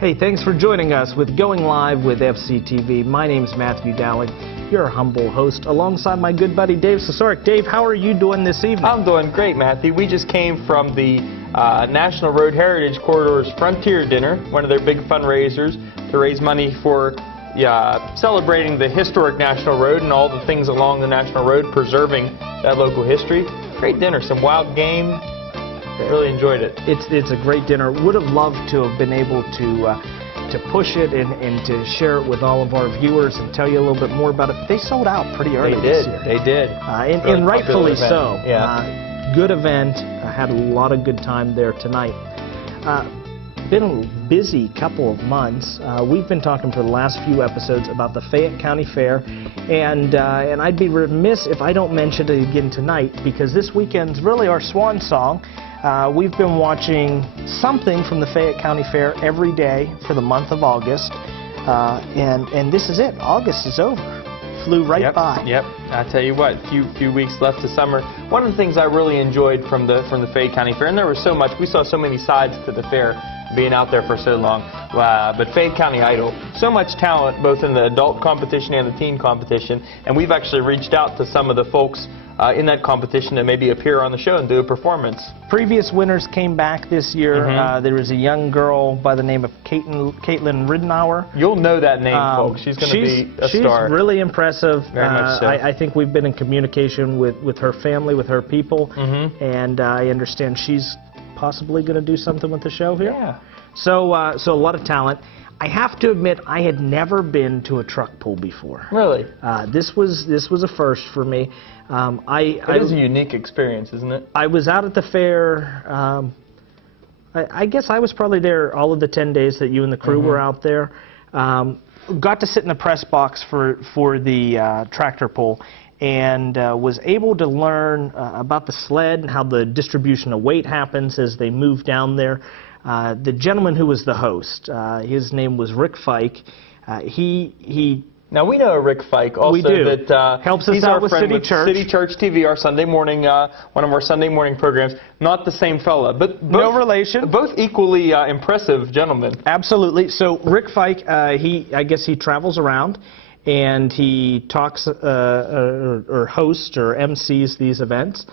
Hey, thanks for joining us with Going Live with FCTV. My name's Matthew Dowling, your humble host, alongside my good buddy Dave Sosoric. Dave, how are you doing this evening? I'm doing great, Matthew. We just came from the National Road Heritage Corridor's Frontier Dinner, one of their big fundraisers to raise money for celebrating the historic National Road and all the things along the National Road, preserving that local history. Great dinner, some wild game. Really enjoyed it. It's a great dinner. Would have loved to have been able to push it and to share it with all of our viewers and tell you a little bit more about it. They sold out pretty early this year. They did. And rightfully so. Yeah. Good event. I had a lot of good time there tonight. Been a busy couple of months. We've been talking for the last few episodes about the Fayette County Fair, and I'd be remiss if I don't mention it again tonight, because this weekend's really our swan song. We've been watching something from the Fayette County Fair every day for the month of August, and this is it. August is over. Flew right by. Yep. I tell you what, few weeks left to summer. One of the things I really enjoyed from the Fayette County Fair, and there was so much, we saw so many sides to the fair, being out there for so long. But Fayette County Idol, so much talent both in the adult competition and the teen competition, and we've actually reached out to some of the folks in that competition to maybe appear on the show and do a performance. Previous winners came back this year. There was a young girl by the name of Caitlin Riddenauer. You'll know that name, folks. She's going to be a star. She's really impressive. Very much so. I think we've been in communication with her family, with her people, and I understand she's possibly going to do something with the show here. Yeah. So a lot of talent. I have to admit, I had never been to a truck pull before. Really? This was a first for me. It is a unique experience, isn't it? I was out at the fair. I guess I was probably there all of the 10 days that you and the crew were out there. Got to sit in the press box for the tractor pull, and was able to learn about the sled and how the distribution of weight happens as they move down there. The gentleman who was the host, his name was Rick Fike. Now we know Rick Fike also. We do. That helps us out with City Church. City Church TV, our Sunday morning, one of our Sunday morning programs. Not the same fella, but both, no relation. Both equally impressive gentlemen. Absolutely. So Rick Fike, I guess he travels around, and he talks or hosts or MCs these events.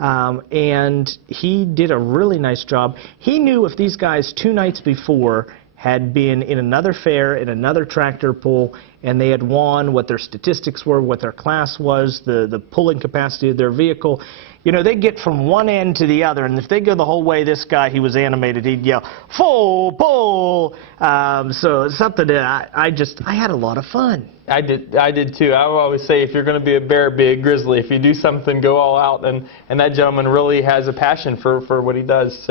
And he did a really nice job. He knew if these guys 2 nights before had been in another fair, in another tractor pull, and they had won, what their statistics were, what their class was, the pulling capacity of their vehicle. You know, they get from one end to the other, and if they go the whole way, this guy, he was animated, he'd yell, "Full pull!" So it's something that I had a lot of fun. I did too. I always say, if you're going to be a bear, be a grizzly. If you do something, go all out, and that gentleman really has a passion for what he does.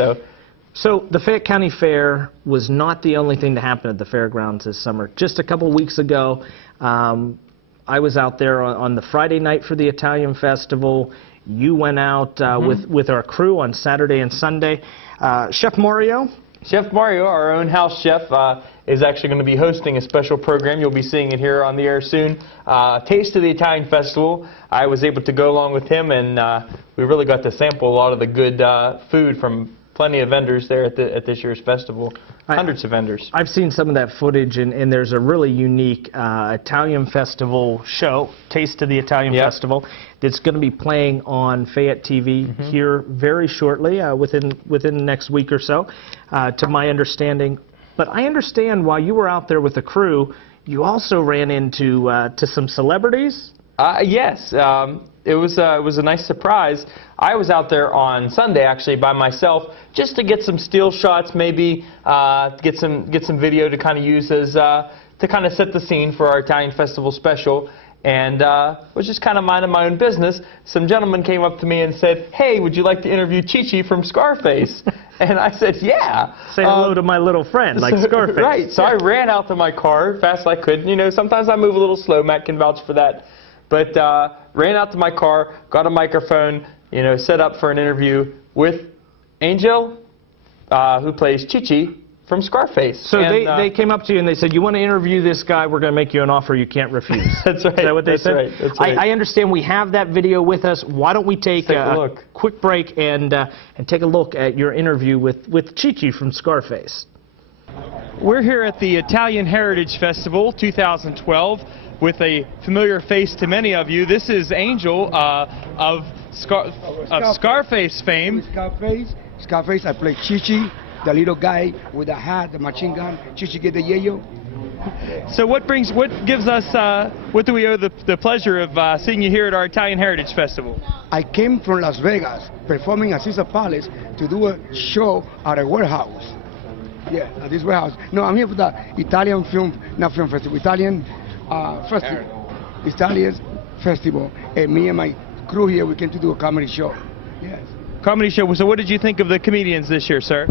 So the Fayette County Fair was not the only thing to happen at the fairgrounds this summer. Just a couple weeks ago, I was out there on the Friday night for the Italian Festival. You went out with our crew on Saturday and Sunday. Chef Mario, our own house chef, is actually going to be hosting a special program. You'll be seeing it here on the air soon. Taste of the Italian Festival. I was able to go along with him, and we really got to sample a lot of the good food from plenty of vendors there at this year's festival. Hundreds of vendors. I've seen some of that footage, and there's a really unique Italian Festival show, Taste of the Italian Festival, that's going to be playing on Fayette TV here very shortly, within the next week or so, to my understanding. But I understand while you were out there with the crew, you also ran into to some celebrities? Yes. It was a nice surprise. I was out there on Sunday actually by myself, just to get some still shots, maybe get some video to kind of use as to kind of set the scene for our Italian Festival special. And was just kind of minding my own business. Some gentleman came up to me and said, "Hey, would you like to interview Chi-Chi from Scarface?" And I said, "Yeah." Say hello to my little friend, like Scarface. Right. So I ran out to my car fast as I could. You know, sometimes I move a little slow. Matt can vouch for that. But ran out to my car, got a microphone, you know, set up for an interview with Angel, who plays Chi-Chi from Scarface. So they came up to you and they said, "You want to interview this guy? We're going to make you an offer you can't refuse." That's right. Is that what they said? Right. That's right. I understand we have that video with us. Why don't we take a quick break and take a look at your interview with Chi-Chi from Scarface? We're here at the Italian Heritage Festival 2012 with a familiar face to many of you. This is Angel of Scarface fame. Scarface, I play Chichi, the little guy with the hat, the machine gun. Chichi get the yayo. So what gives us, what do we owe the pleasure of seeing you here at our Italian Heritage Festival? I came from Las Vegas, performing at Caesar Palace to do a show at a warehouse. Yeah, at this warehouse. No, I'm here for the Italian festival, Italian festival. And me and my crew here, we came to do a comedy show. Yes. Comedy show. So what did you think of the comedians this year, sir?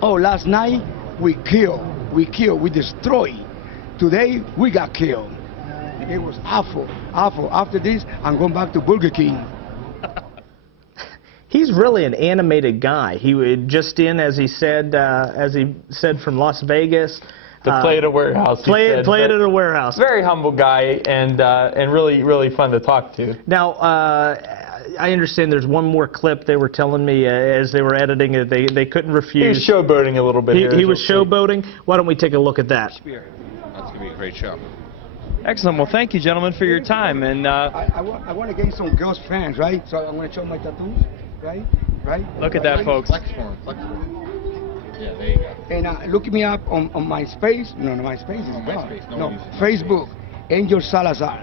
Oh, last night we killed, we destroyed. Today we got killed. It was awful. After this, I'm going back to Burger King. He's really an animated guy. He would just in, as he said from Las Vegas. To play at a warehouse. Play it at a warehouse. Very humble guy and really fun to talk to. Now, I understand there's one more clip they were telling me as they were editing it. They couldn't refuse. He was showboating a little bit. He was showboating. Why don't we take a look at that? That's going to be a great show. Excellent. Well, thank you, gentlemen, for your time. And I want to gain some girls' fans, right? So I'm going to show my tattoos, right? Look at that, folks. Flex for him. Yeah, there you go. And look me up on MySpace. No, MySpace is gone. MySpace, No, use it. Facebook. Angel Salazar.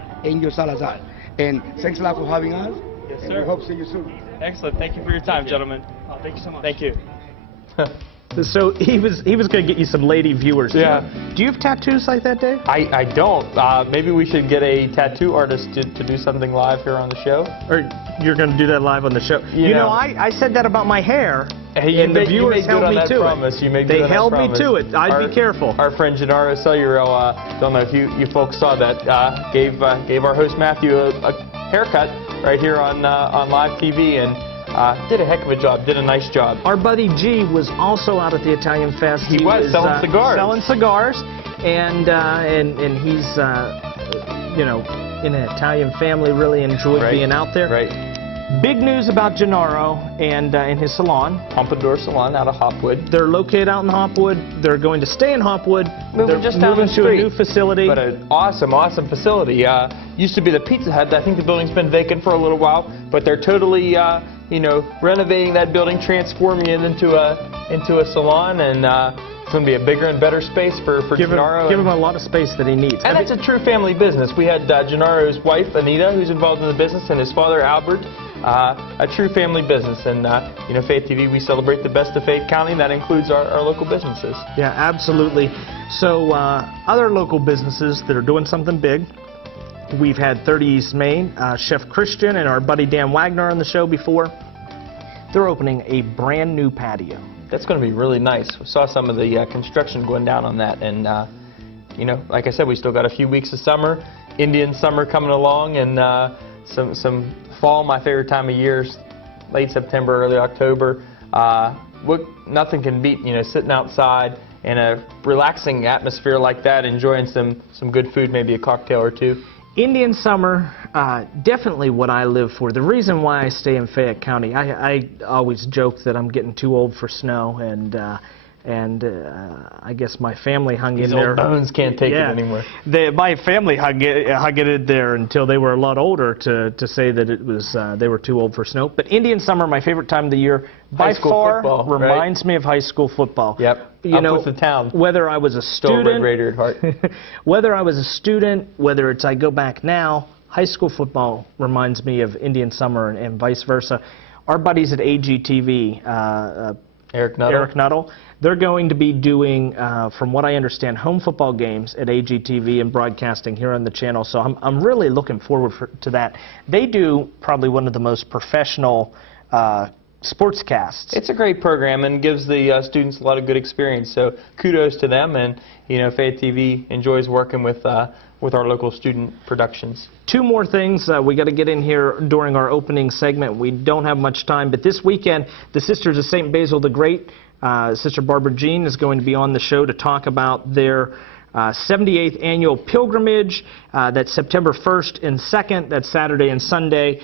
And thanks a lot for having us. Yes, and sir. we hope to see you soon. Excellent. Thank you for your time, gentlemen. Thank you so much. Thank you. So he was going to get you some lady viewers. Yeah. Do you have tattoos like that, Dave? I don't. Maybe we should get a tattoo artist to do something live here on the show. Or you're going to do that live on the show? You know, I said that about my hair, and the viewers held me to it. They held me to it. I'd be careful. Our friend Gennaro Cellural, don't know if you folks saw that, gave our host Matthew a haircut right here on live TV, and did a heck of a job, did a nice job. Our buddy G was also out at the Italian Fest. He was selling cigars. Selling cigars, and he's you know, in an Italian family, really enjoyed being out there. Right. Big news about Gennaro and his salon. Pompadour Salon out of Hopwood. They're located out in Hopwood. They're going to stay in Hopwood. Moving just down the to street. a new facility. But an awesome facility. Used to be the Pizza Hut. I think the building's been vacant for a little while, but they're totally you know, renovating that building, transforming it into a salon, and it's going to be a bigger and better space for Gennaro. Give him a lot of space that he needs. And it's a true family business. We had Gennaro's wife, Anita, who's involved in the business, and his father, Albert. A true family business, and you know, Fayette TV, we celebrate the best of Fayette County, and that includes our local businesses. Yeah, absolutely. So other local businesses that are doing something big. We've had 30 East Main, Chef Christian and our buddy Dan Wagner on the show before. They're opening a brand new patio. That's going to be really nice. We saw some of the construction going down on that, and you know, like I said, we still got a few weeks of summer, Indian summer coming along, and some fall, my favorite time of year, late September, early October. Nothing can beat, you know, sitting outside in a relaxing atmosphere like that, enjoying some good food, maybe a cocktail or two. Indian summer, definitely what I live for. The reason why I stay in Fayette County, I always joke that I'm getting too old for snow, and I guess my family hung in there. These old bones can't take it anymore. My family hung it in there until they were a lot older to say that it was they were too old for snow. But Indian summer, my favorite time of the year, by far reminds me of high school football. Yep. You know, with the town. Whether I was a student, Still a Red Raider at heart. whether I was a student, whether it's I go back now, high school football reminds me of Indian summer and vice versa. Our buddies at AGTV, Eric Nuttall, they're going to be doing, from what I understand, home football games at AGTV and broadcasting here on the channel. So I'm really looking forward to that. They do probably one of the most professional sportscasts. It's a great program and gives the students a lot of good experience. So kudos to them, and you know, Fayette TV enjoys working with our local student productions. Two more things we got to get in here during our opening segment. We don't have much time, but this weekend, the Sisters of St. Basil the Great, Sister Barbara Jean, is going to be on the show to talk about their 78th annual pilgrimage. That's September 1st and 2nd. That's Saturday and Sunday.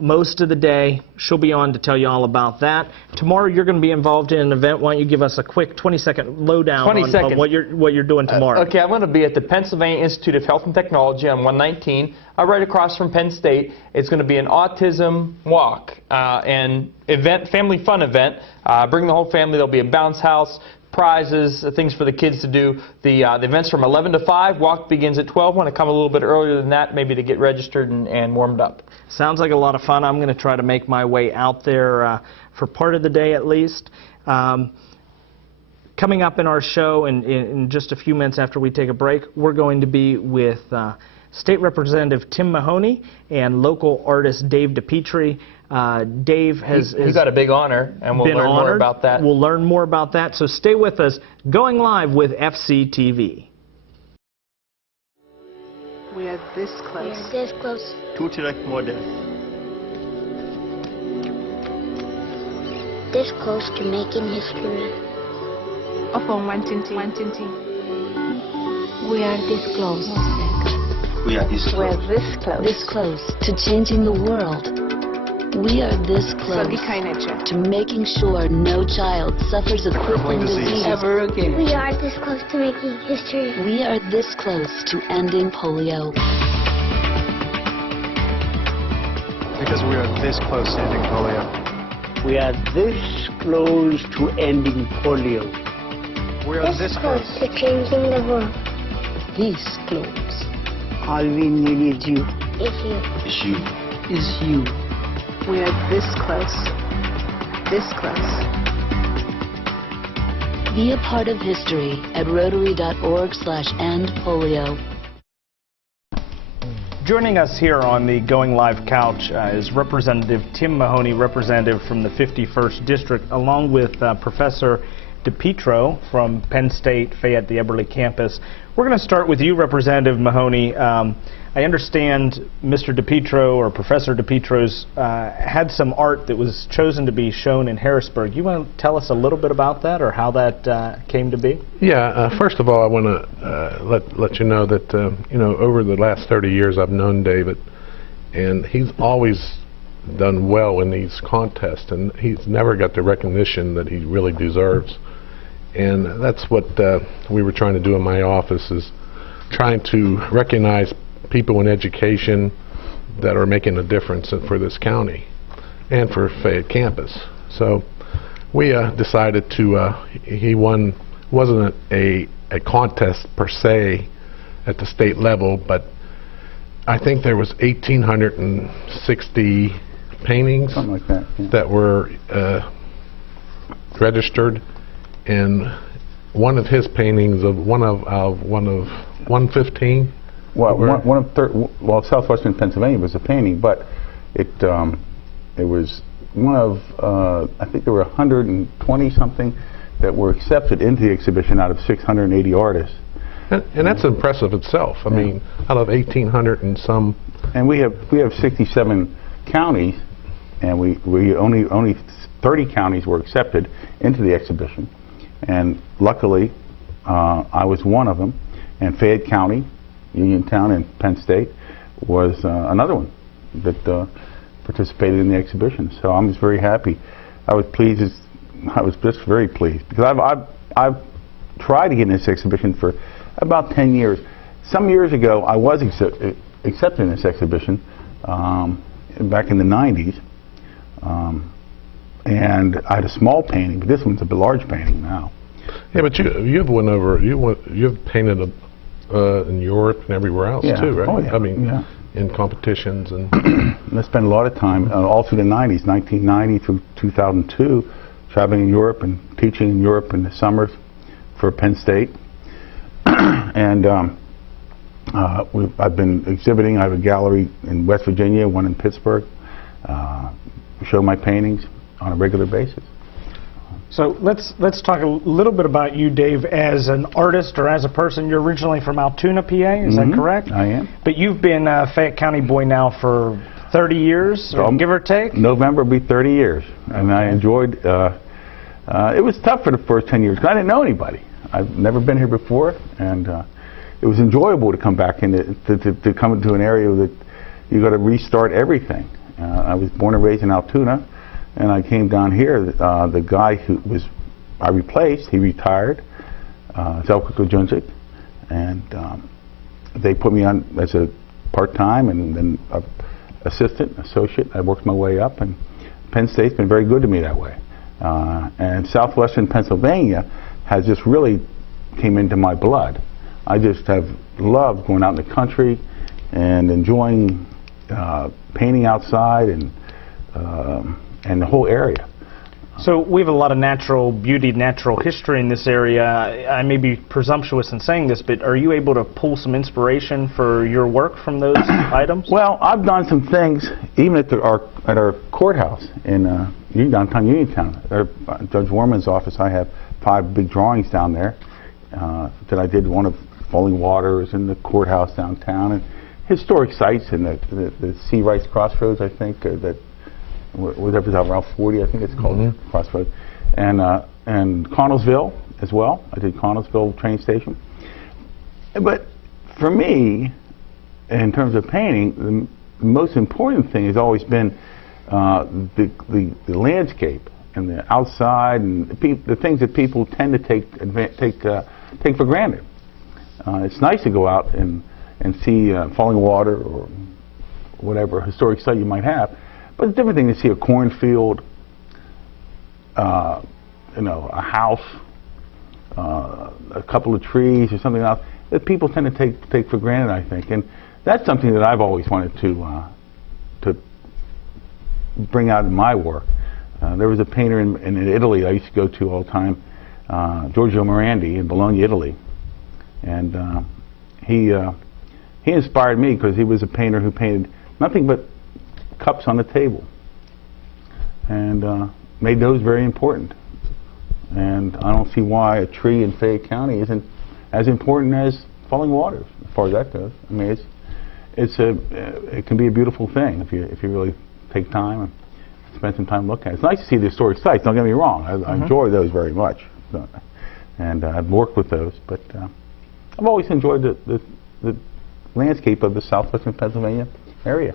most of the day. She'll be on to tell you all about that. Tomorrow you're going to be involved in an event. Why don't you give us a quick 20-second lowdown on what you're doing tomorrow? Okay, I'm going to be at the Pennsylvania Institute of Health and Technology on 119, right across from Penn State. It's going to be an autism walk and family fun event. Bring the whole family. There'll be a bounce house, prizes, things for the kids to do. The event's from 11 to 5. Walk begins at 12. Want to come a little bit earlier than that, maybe to get registered and warmed up. Sounds like a lot of fun. I'm going to try to make my way out there for part of the day at least. Coming up in our show in just a few minutes after we take a break, we're going to be with State Representative Tim Mahoney and local artist Dave DePietri. Dave has got a big honor, and we'll learn more about that. We'll learn more about that, so stay with us. Going live with FCTV. We are this close. We are this close. Tutelek model. This close to making history. Upon 120. We are this close. We are this We're close. this close. This close to changing the world. We are this close to making sure no child suffers a crippling disease ever again. We are this close to making history. We are this close to ending polio. Because we are this close to ending polio. We are this close to ending polio. We are this close to changing the world. This close. All we need is you. Is you. It's you. Is you. We are this close. This close. Be a part of history at rotary.org/endpolio. Joining us here on the Going Live couch is Representative Tim Mahoney, representative from the 51st District, along with Professor DePietro from Penn State, Fayette, the Eberly campus. We're going to start with you, Representative Mahoney. I understand Mr. DePietro or Professor DePietro's had some art that was chosen to be shown in Harrisburg. You want to tell us a little bit about that or how that came to be? Yeah, first of all, I want to let you know that over the last 30 years I've known David, and he's always done well in these contests, and he's never got the recognition that he really deserves. And that's what we were trying to do in my office, is trying to recognize people in education that are making a difference for this county and for Fayette campus. So we decided to, he won, wasn't a contest per se at the state level, but I think there was 1,860 paintings, something like that, yeah, that were registered, and one of his paintings of one of 115. Well, southwestern Pennsylvania was a painting, but it was one of I think there were 120 something that were accepted into the exhibition out of 680 artists. And that's impressive itself. I mean, out of 1,800 and some. And we have 67 counties, and we only 30 counties were accepted into the exhibition, and luckily I was one of them. And Fayette County, Uniontown, and Penn State was another one that participated in the exhibition. So I'm just very happy. I was pleased. I was just very pleased because I've tried to get in this exhibition for about 10 years. Some years ago, I was accepted in this exhibition back in the 90s, and I had a small painting, but this one's a large painting now. Yeah, but you've painted in Europe and everywhere else too, right? Oh, yeah. I mean, in competitions and. I spent a lot of time all through the 90s, 1990 through 2002, traveling in Europe and teaching in Europe in the summers for Penn State. And I've been exhibiting. I have a gallery in West Virginia, one in Pittsburgh. Show my paintings on a regular basis. So let's talk a little bit about you, Dave, as an artist or as a person. You're originally from Altoona, PA, is that correct? I am. But you've been a Fayette County boy now for 30 years, give or take? November will be 30 years, and I enjoyed. It was tough for the first 10 years because I didn't know anybody. I've never been here before, and it was enjoyable to come back in to come into an area that you got to restart everything. I was born and raised in Altoona, and I came down here. The guy who I replaced, he retired, Zelko Kojundzic, and they put me on as a part-time and then assistant, associate. I worked my way up, and Penn State's been very good to me that way. And southwestern Pennsylvania has just really came into my blood. I just have loved going out in the country and enjoying painting outside and the whole area. So we have a lot of natural beauty, natural history in this area. I may be presumptuous in saying this, but are you able to pull some inspiration for your work from those items? Well, I've done some things, even at our courthouse in downtown Uniontown. Judge Warman's office, I have 5 big drawings down there that I did. One of Falling Waters and the courthouse downtown, and historic sites, and the C. Rice Crossroads, I think, that whatever's out around 40, I think it's called Crossroads, and Connellsville as well. I did Connellsville train station. But for me, in terms of painting, the most important thing has always been the landscape and the outside and the things that people tend to take for granted. It's nice to go out and see Falling Water or whatever historic site you might have. But it's a different thing to see a cornfield, a house, a couple of trees or something else that people tend to take for granted, I think. And that's something that I've always wanted to bring out in my work. There was a painter in Italy I used to go to all the time, Giorgio Morandi in Bologna, Italy. And he inspired me because he was a painter who painted nothing but cups on the table, and made those very important. And I don't see why a tree in Fayette County isn't as important as Falling Waters, as far as that goes. I mean, it can be a beautiful thing if you really take time and spend some time looking at it. It's nice to see the historic sites. Don't get me wrong. I enjoy those very much, and I've worked with those. But I've always enjoyed the landscape of the southwestern Pennsylvania area.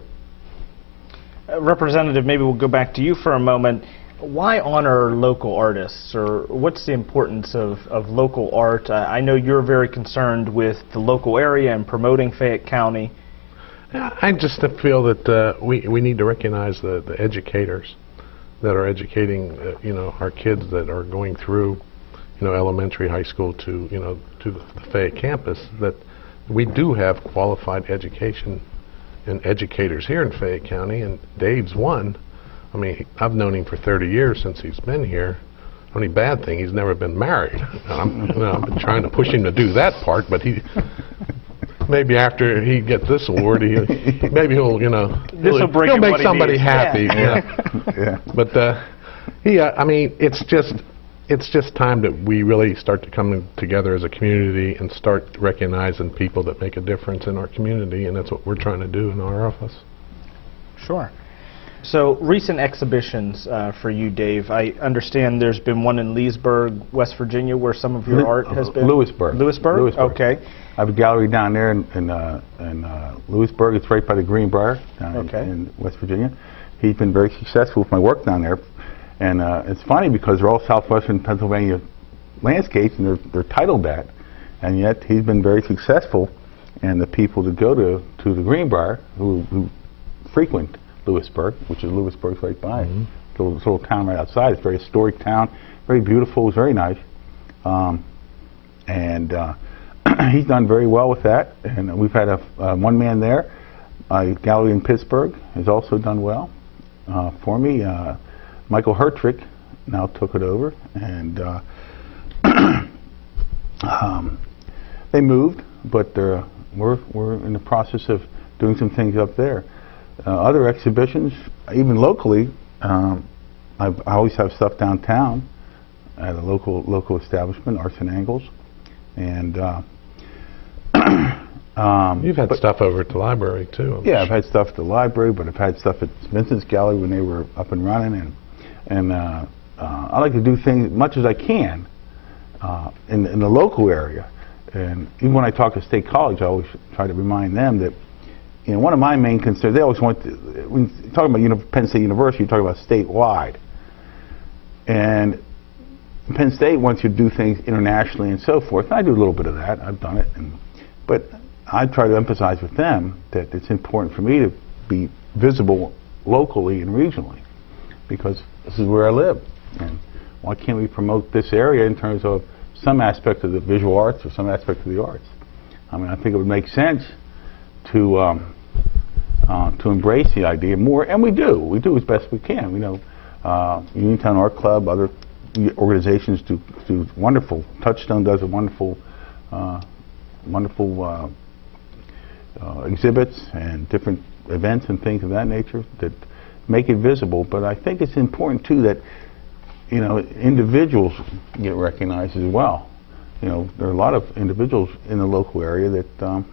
Representative, maybe we'll go back to you for a moment. Why honor local artists, or what's the importance of local art? I know you're very concerned with the local area and promoting Fayette County. I just feel that we need to recognize the educators that are educating our kids that are going through elementary, high school to the Fayette campus, that we do have qualified education and educators here in Fayette County, and Dave's one. I mean, I've known him for 30 years since he's been here. Only bad thing, he's never been married. I'm been trying to push him to do that part, but maybe after he gets this award, maybe he'll he'll make somebody happy. Yeah. But I mean, it's just time that we really start to come together as a community and start recognizing people that make a difference in our community, and that's what we're trying to do in our office. Sure. So recent exhibitions for you, Dave. I understand there's been one in Leesburg, West Virginia, where some of your art has been. Lewisburg. Lewisburg? Okay. I have a gallery down there in Lewisburg. It's right by the Greenbrier in West Virginia. He's been very successful with my work down there. And it's funny because they're all southwestern Pennsylvania landscapes, and they're titled that. And yet he's been very successful. And the people that go to the Greenbrier, who frequent Lewisburg, which is Lewisburg's right by it. It's a little town right outside. It's a very historic town, very beautiful. It's very nice. He's done very well with that. And we've had one man there. A gallery in Pittsburgh has also done well for me. Michael Hertrick now took it over, and they moved, but we're in the process of doing some things up there. Other exhibitions, even locally, I always have stuff downtown at a local establishment, Arts and Angles, and you've had stuff over at the library too. Yeah, I've had stuff at the library, but I've had stuff at Vincent's Gallery when they were up and running, and I like to do things as much as I can in the local area. And even when I talk to State College, I always try to remind them that you know, one of my main concerns, they always want to, when you talk about Penn State University, you talk about statewide. And Penn State wants you to do things internationally and so forth. And I do a little bit of that. I've done it. But I try to emphasize with them that it's important for me to be visible locally and regionally, because this is where I live. And why can't we promote this area in terms of some aspect of the visual arts or some aspect of the arts? I mean, I think it would make sense to embrace the idea more, and we do as best we can. You know, Uniontown Art Club, other organizations do wonderful. Touchstone does a wonderful exhibits and different events and things of that nature that make it visible. But I think it's important too that, you know, individuals get recognized as well. You know, there are a lot of individuals in the local area that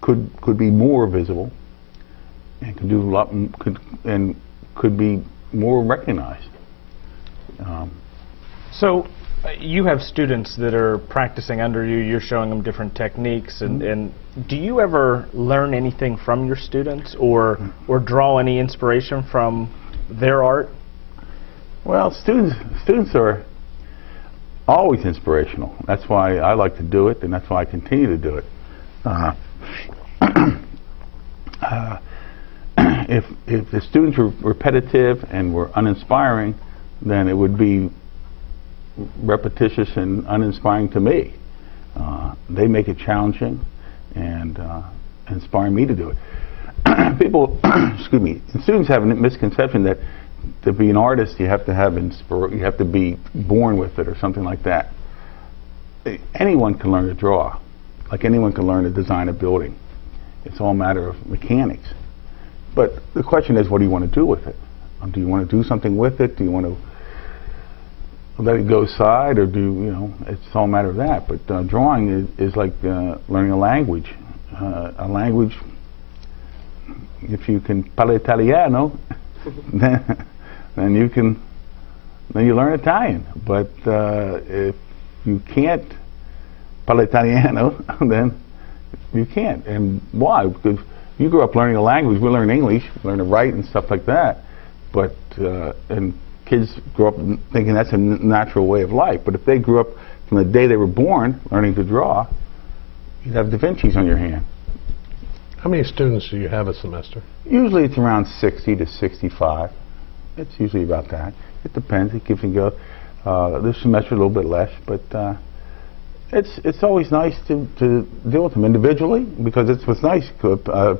could be more visible and could do a lot, could be more recognized. So you have students that are practicing under you. You're showing them different techniques, and do you ever learn anything from your students, or draw any inspiration from their art? Well, students are always inspirational. That's why I like to do it, and that's why I continue to do it. If the students were repetitive and were uninspiring, then it would be repetitious and uninspiring to me. They make it challenging and inspire me to do it. People, excuse me, students have a misconception that to be an artist you have to have you have to be born with it or something like that. Anyone can learn to draw, like anyone can learn to design a building. It's all a matter of mechanics. But the question is, what do you want to do with it? Do you want to do something with it? Do you want to let it go aside, or it's all a matter of that. But drawing is like learning a language. A language, if you can parlo italiano, then you learn Italian. But if you can't parlo italiano, then you can't. And why? Because you grew up learning a language. We learn English, we learn to write and stuff like that. But and kids grow up thinking that's a natural way of life. But if they grew up from the day they were born learning to draw, you'd have Da Vinci's on your hand. How many students do you have a semester? Usually it's around 60 to 65. It's usually about that. It depends. It gives and goes. This semester a little bit less, but it's always nice to deal with them individually, because it's what's nice. A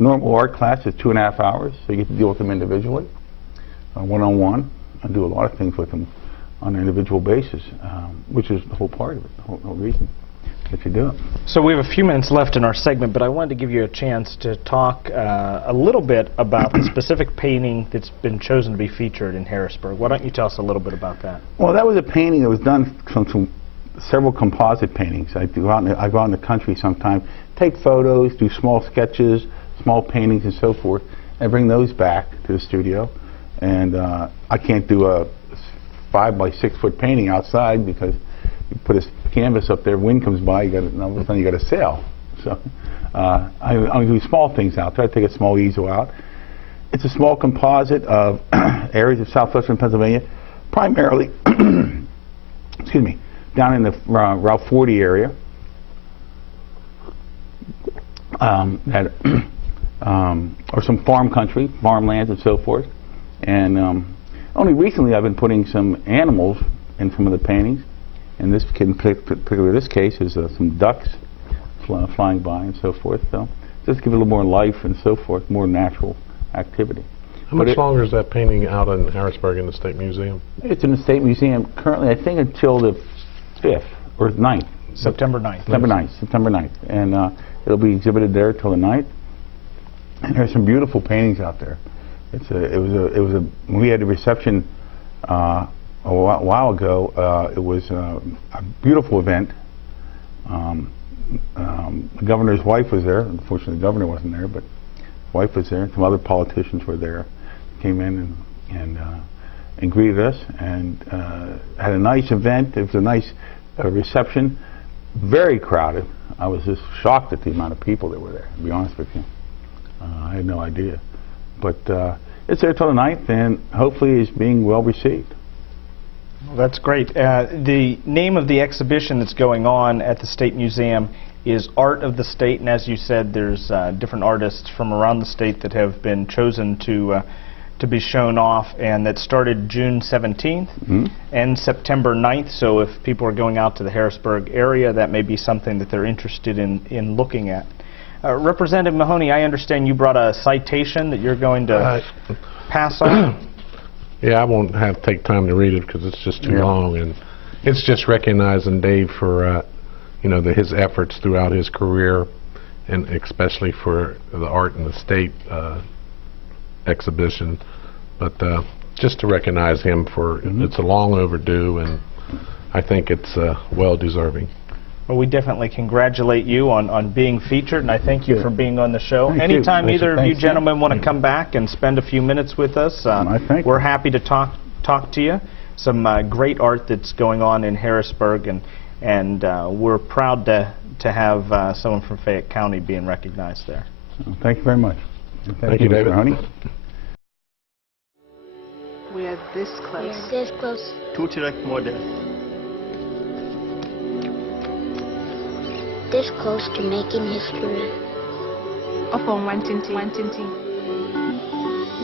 normal art class is 2.5 hours, so you get to deal with them individually, one-on-one, and do a lot of things with them on an individual basis, which is the whole part of it, the whole reason that you do it. So we have a few minutes left in our segment, but I wanted to give you a chance to talk a little bit about the specific painting that's been chosen to be featured in Harrisburg. Why don't you tell us a little bit about that? Well, that was a painting that was done from several composite paintings. I go out in the country sometimes, take photos, do small sketches, small paintings and so forth, and bring those back to the studio. And I can't do a 5 by 6 foot painting outside, because you put a canvas up there, wind comes by, all of a sudden you got to sail. So I do small things out there. I take a small easel out. It's a small composite of areas of southwestern Pennsylvania, primarily, excuse me, down in the Route 40 area, or some farm country, farmlands and so forth. And only recently I've been putting some animals in some of the paintings. In this, particularly this case, is some ducks flying by and so forth. So just give it a little more life and so forth, more natural activity. How much longer is that painting out in Harrisburg in the State Museum? It's in the State Museum currently, I think, until the 5th or 9th. September 9th. September 9th. And it'll be exhibited there till the 9th. And there's some beautiful paintings out there. We had a reception a while ago. It was a beautiful event. The governor's wife was there. Unfortunately, the governor wasn't there, but his wife was there. Some other politicians were there. Came in and greeted us, and had a nice event. It was a nice reception. Very crowded. I was just shocked at the amount of people that were there, to be honest with you. I had no idea. But it's there till the 9th, and hopefully it's being well received. Well, that's great. The name of the exhibition that's going on at the State Museum is Art of the State, and as you said, there's different artists from around the state that have been chosen to be shown off, and that started June 17th and September 9th, so if people are going out to the Harrisburg area, that may be something that they're interested in looking at. Representative Mahoney, I understand you brought a citation that you're going to pass on. Yeah, I won't take time to read it because it's just too long, and it's just recognizing Dave for you know, his efforts throughout his career, and especially for the Art in the State exhibition. But just to recognize him for it's a long overdue, and I think it's well deserving. Well, we definitely congratulate you on being featured, and I thank you for being on the show. Anytime either of you gentlemen want to come back and spend a few minutes with us, we're happy to talk to you. Some great art that's going on in Harrisburg, and we're proud to have someone from Fayette County being recognized there. Thank you very much. Thank you, David. Mahoney. We are this close. We are this close. To direct model. This close to making history. Upon Wantinti.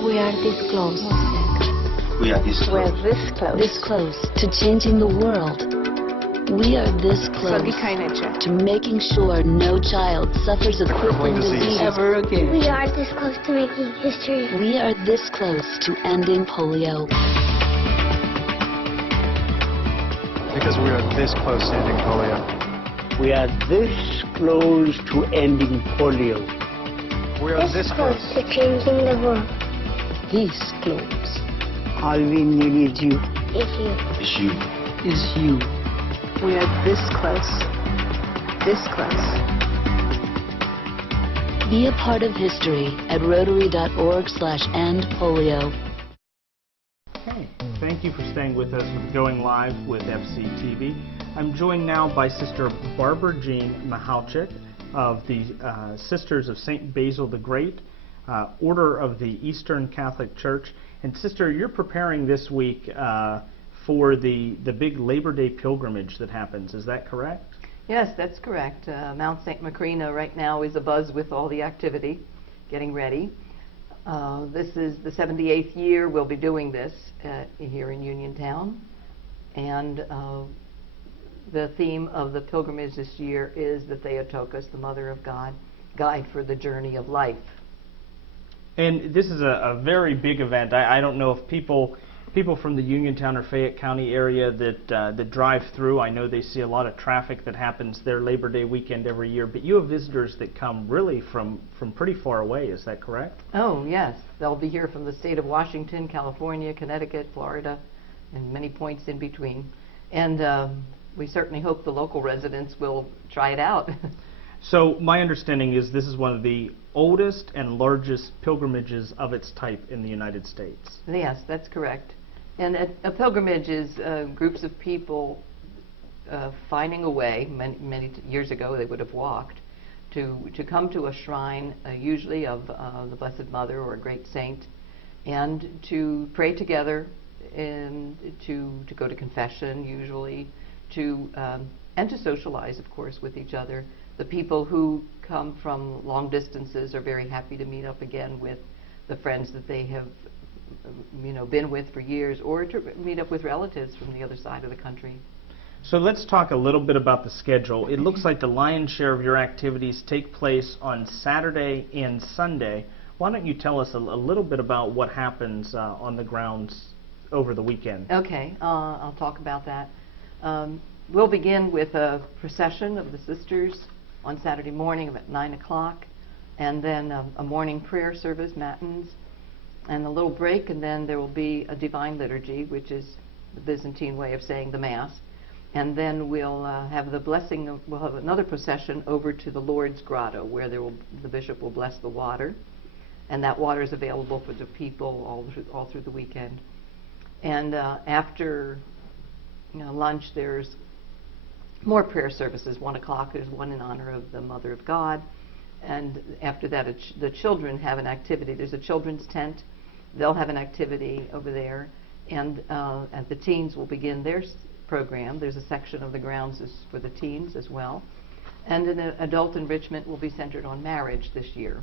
We are this close. We are this We're close. this close. This close to changing the world. We are this close to making sure no child suffers a crippling disease ever again. We are this close to making history. We are this close to ending polio. Because we are this close to ending polio. We are this close to ending polio. We are this close to changing the world. This close. All we need is you. Is you. It's you. Is you. We are this close. This close. Be a part of history at rotary.org/endpolio. Okay, thank you for staying with us with Going Live with FCTV. I'm joined now by Sister Barbara Jean Michalczyk of the Sisters of St. Basil the Great, Order of the Eastern Catholic Church. And Sister, you're preparing this week for the big Labor Day pilgrimage that happens. Is that correct? Yes, that's correct. Mount St. Macrina right now is abuzz with all the activity, getting ready. This is the 78th year we'll be doing this here in Uniontown. And the theme of the pilgrimage this year is the Theotokos, the Mother of God, Guide for the Journey of Life. And this is a very big event. I don't know if people from the Uniontown or Fayette County area that drive through, I know they see a lot of traffic that happens there Labor Day weekend every year, but you have visitors that come really from pretty far away, is that correct? Oh, yes. They'll be here from the state of Washington, California, Connecticut, Florida, and many points in between. And we certainly hope the local residents will try it out. So my understanding is this is one of the oldest and largest pilgrimages of its type in the United States. Yes, that's correct. And a pilgrimage is groups of people finding a way. Many years ago they would have walked to come to a shrine, usually of the Blessed Mother or a great saint, and to pray together, and to go to confession usually, and to socialize, of course, with each other. The people who come from long distances are very happy to meet up again with the friends that they have been with for years, or to meet up with relatives from the other side of the country. So let's talk a little bit about the schedule. It looks like the lion's share of your activities take place on Saturday and Sunday. Why don't you tell us a little bit about what happens on the grounds over the weekend? Okay, I'll talk about that. We'll begin with a procession of the sisters on Saturday morning at 9 o'clock, and then a morning prayer service, matins, and a little break, and then there will be a divine liturgy, which is the Byzantine way of saying the Mass. And then we'll have the blessing. We'll have another procession over to the Lord's Grotto, where the bishop will bless the water, and that water is available for the people all through the weekend. And after lunch, there's more prayer services. 1 o'clock, there's one in honor of the Mother of God. And after that, the children have an activity. There's a children's tent. They'll have an activity over there. And the teens will begin their program. There's a section of the grounds for the teens as well. And an adult enrichment will be centered on marriage this year.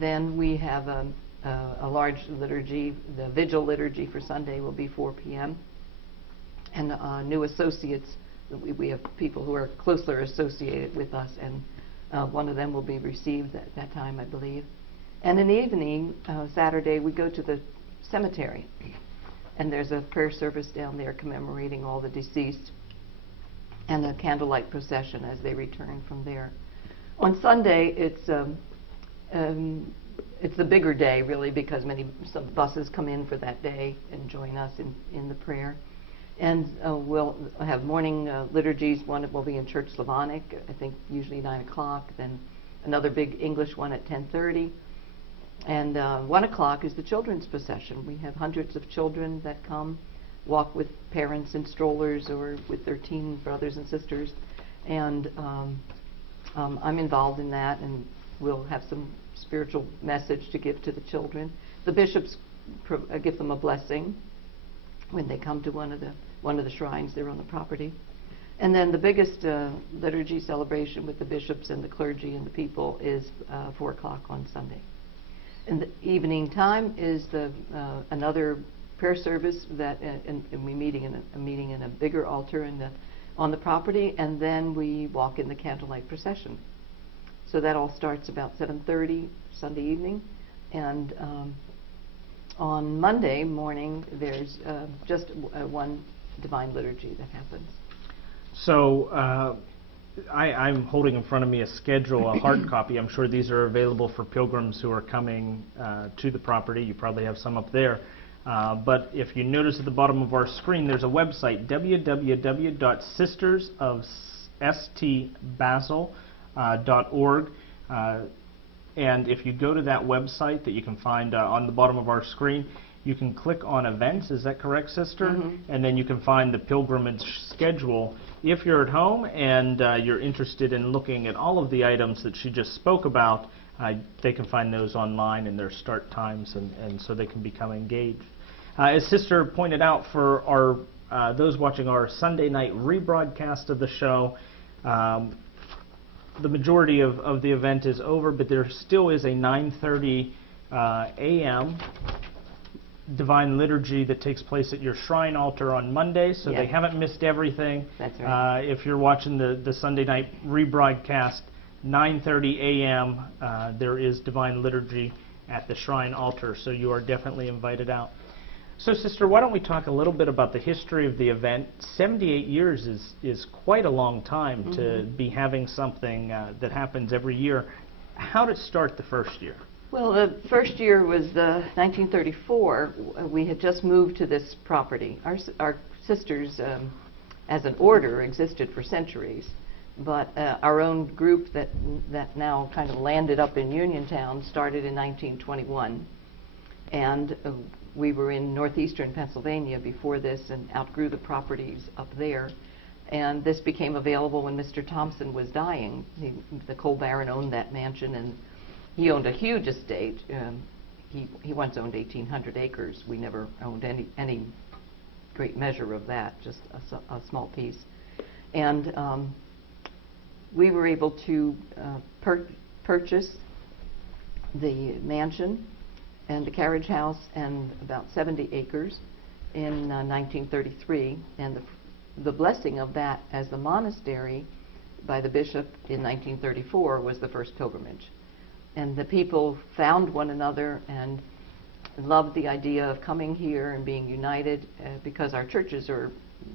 Then we have a large liturgy. The vigil liturgy for Sunday will be 4 p.m. And new associates, we have people who are closely associated with us, and one of them will be received at that time, I believe. And in the evening, Saturday, we go to the cemetery. And there's a prayer service down there commemorating all the deceased, and a candlelight procession as they return from there. On Sunday, it's the bigger day, really, because some buses come in for that day and join us in the prayer. And we'll have morning liturgies. One will be in Church Slavonic, I think usually 9 o'clock. Then another big English one at 10:30. And 1 o'clock is the children's procession. We have hundreds of children that come, walk with parents in strollers or with their teen brothers and sisters. And I'm involved in that, and we'll have some spiritual message to give to the children. The bishops give them a blessing when they come to one of the shrines there on the property. And then the biggest liturgy celebration with the bishops and the clergy and the people is 4 o'clock on Sunday. And the evening time is another prayer service and we meeting in a bigger altar on the property, and then we walk in the candlelight procession. So that all starts about 7:30 Sunday evening, and on Monday morning there's just one divine liturgy that happens. So I'm holding in front of me a schedule, a hard copy. I'm sure these are available for pilgrims who are coming to the property. You probably have some up there. But if you notice at the bottom of our screen, there's a website, www.sistersofstbasel.org. And if you go to that website that you can find on the bottom of our screen, you can click on events. Is that correct, Sister? Mm-hmm. And then you can find the pilgrimage schedule. If you're at home and you're interested in looking at all of the items that she just spoke about, they can find those online and their start times, and so they can become engaged. As Sister pointed out, for our those watching our Sunday night rebroadcast of the show, the majority of the event is over, but there still is a 9:30 a.m. Divine Liturgy that takes place at your shrine altar on Monday, so they haven't missed everything. That's right. If you're watching the Sunday night rebroadcast, 9:30 a.m. There is Divine Liturgy at the shrine altar, so you are definitely invited out. So, Sister, why don't we talk a little bit about the history of the event? 78 years is quite a long time to be having something that happens every year. How did it start the first year? Well, the first year was 1934. We had just moved to this property. Our sisters, as an order, existed for centuries, but our own group that now kind of landed up in Uniontown started in 1921, and we were in northeastern Pennsylvania before this and outgrew the properties up there. And this became available when Mr. Thompson was dying. The coal baron owned that mansion, and he owned a huge estate. He once owned 1,800 acres. We never owned any great measure of that, just a small piece. And we were able to purchase the mansion and the carriage house and about 70 acres in 1933. And the blessing of that as the monastery by the bishop in 1934 was the first pilgrimage. And the people found one another and loved the idea of coming here and being united because our churches are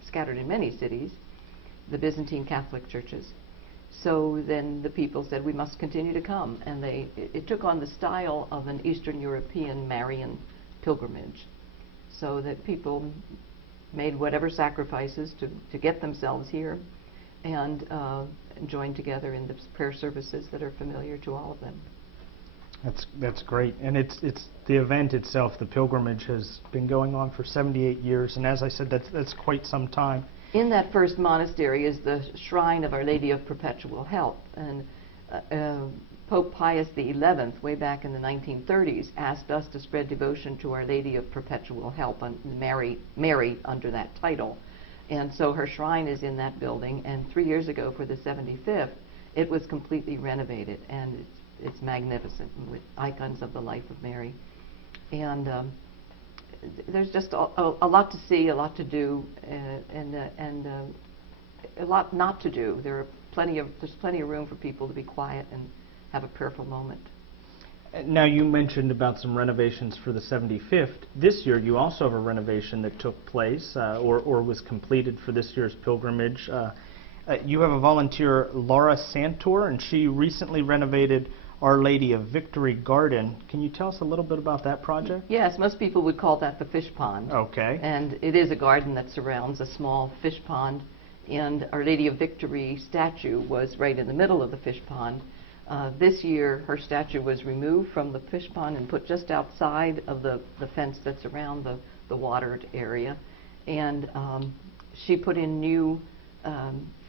scattered in many cities, the Byzantine Catholic churches. So then the people said, we must continue to come. And it took on the style of an Eastern European Marian pilgrimage, so that people made whatever sacrifices to get themselves here and joined together in the prayer services that are familiar to all of them. That's great. And it's the event itself, the pilgrimage, has been going on for 78 years. And as I said, that's quite some time. In that first monastery is the shrine of Our Lady of Perpetual Help. And Pope Pius XI, way back in the 1930s, asked us to spread devotion to Our Lady of Perpetual Help, and Mary under that title. And so her shrine is in that building, and 3 years ago for the 75th, it was completely renovated, and it's magnificent with icons of the life of Mary. And there's just a lot to see, a lot to do, and a lot not to do. There's plenty of room for people to be quiet and have a prayerful moment. Now, you mentioned about some renovations for the 75th. This year, you also have a renovation that took place or was completed for this year's pilgrimage. You have a volunteer, Laura Santor, and she recently renovated Our Lady of Victory Garden. Can you tell us a little bit about that project? Yes, most people would call that the fish pond. Okay. And it is a garden that surrounds a small fish pond, and Our Lady of Victory statue was right in the middle of the fish pond. This year, her statue was removed from the fish pond and put just outside of the fence that's around the watered area. And she put in new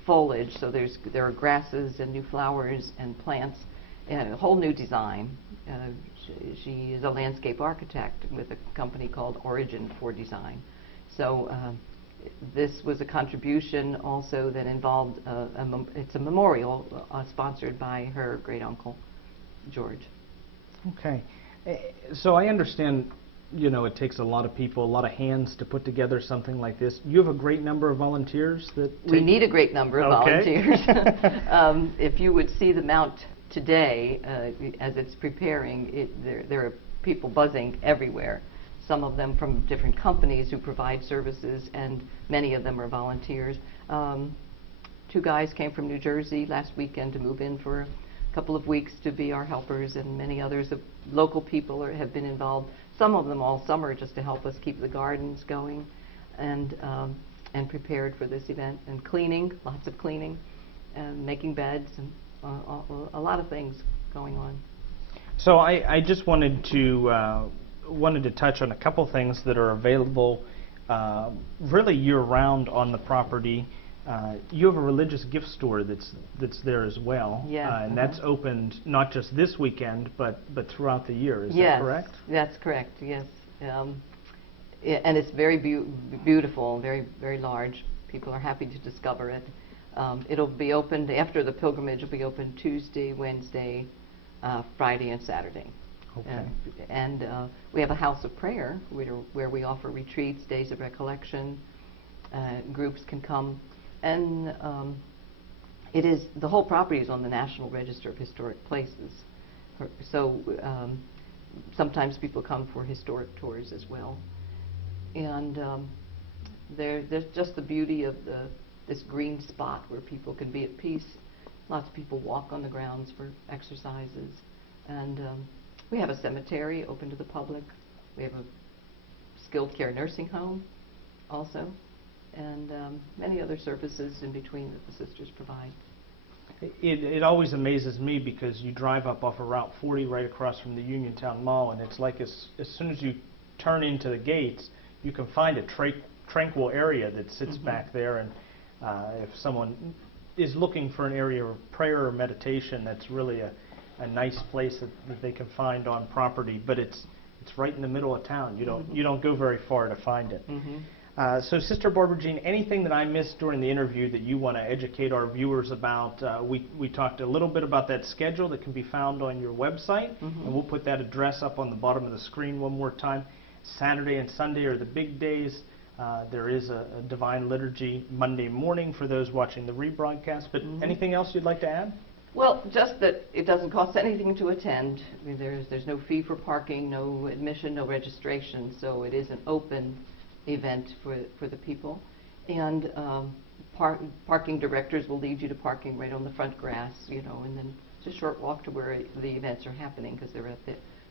foliage, so there are grasses and new flowers and plants, and a whole new design. She is a landscape architect with a company called Origin for Design. So this was a contribution also that involved, it's a memorial sponsored by her great-uncle, George. Okay. So I understand, you know, it takes a lot of people, a lot of hands to put together something like this. You have a great number of volunteers that... We need a great number of volunteers. If you would see the mount today, as it's preparing, there are people buzzing everywhere. Some of them from different companies who provide services, and many of them are volunteers. 2 guys came from New Jersey last weekend to move in for a couple of weeks to be our helpers, and many others of local people have been involved. Some of them all summer just to help us keep the gardens going and prepared for this event. And cleaning, lots of cleaning, and making beds, and a lot of things going on. So I just wanted to touch on a couple things that are available really year-round on the property. You have a religious gift store that's there as well, and that's opened not just this weekend, but throughout the year. Is that correct? Yes, that's correct. Yes, and it's very beautiful, very very large. People are happy to discover it. It'll be opened after the pilgrimage. It'll be open Tuesday, Wednesday, Friday, and Saturday. Okay. And we have a house of prayer where we offer retreats, days of recollection. Groups can come, and the whole property is on the National Register of Historic Places. So sometimes people come for historic tours as well. And there's just the beauty of this green spot where people can be at peace. Lots of people walk on the grounds for exercises, and we have a cemetery open to the public. We have a skilled care nursing home also, and many other services in between that the sisters provide. It always amazes me because you drive up off of Route 40 right across from the Uniontown Mall, and it's like as soon as you turn into the gates, you can find a tranquil area that sits back there, and if someone is looking for an area of prayer or meditation, that's really a nice place that they can find on property. But it's right in the middle of town. You don't go very far to find it. So, Sister Barbara Jean, anything that I missed during the interview that you want to educate our viewers about? We talked a little bit about that schedule that can be found on your website, and we'll put that address up on the bottom of the screen one more time. Saturday and Sunday are the big days. There is a Divine Liturgy Monday morning for those watching the rebroadcast. But anything else you'd like to add? Well, just that it doesn't cost anything to attend. I mean, there's no fee for parking, no admission, no registration, so it is an open event for the people. And parking directors will lead you to parking right on the front grass, and then it's a short walk to where the events are happening because they're at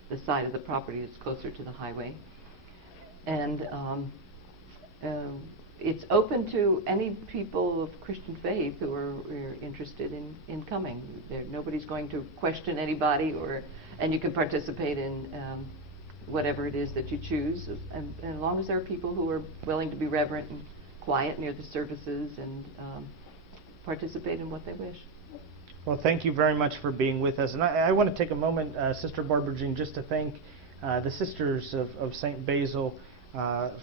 the side of the property that's closer to the highway. And it's open to any people of Christian faith who are interested in coming. Nobody's going to question anybody, and you can participate in whatever it is that you choose, and as long as there are people who are willing to be reverent and quiet near the services and participate in what they wish. Well, thank you very much for being with us. And I want to take a moment, Sister Barbara Jean, just to thank the Sisters of St. Basil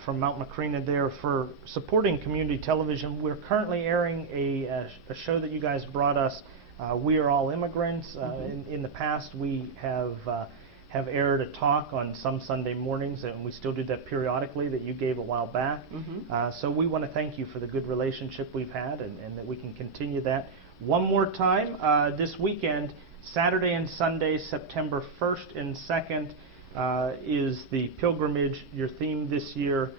from Mount Macrina there for supporting community television. We're currently airing a show that you guys brought us, We Are All Immigrants. In the past, we have aired a talk on some Sunday mornings, and we still do that periodically that you gave a while back. So we want to thank you for the good relationship we've had, and that we can continue that. One more time, this weekend, Saturday and Sunday, September 1st and 2nd, is the pilgrimage, your theme this year.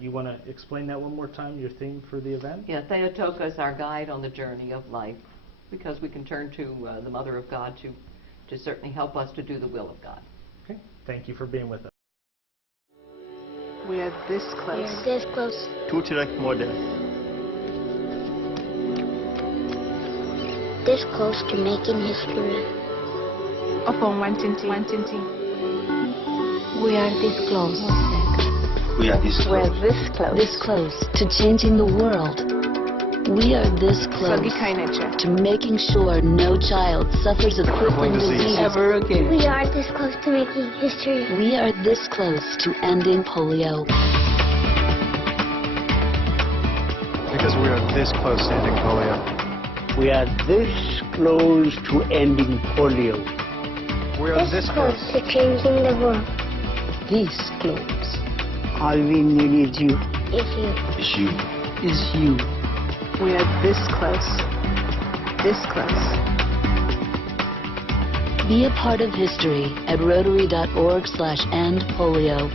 You want to explain that one more time, your theme for the event? Yeah, Theotokos is our guide on the journey of life, because we can turn to the Mother of God to certainly help us to do the will of God. Okay, thank you for being with us. We are this close. We are this close. To direct model. This close to making history. Upon wanting. We are this close. We are this We're close. this close. This close to changing the world. We are this close to making sure no child suffers a crippling disease ever again. We are this close to making history. We are this close to ending polio. Because we are this close to ending polio. We are this close to ending polio. We are this close. to changing the world. This close. All we need is you. Is you. It's you. Is you. We are this close. This close. Be a part of history at rotary.org/endpolio.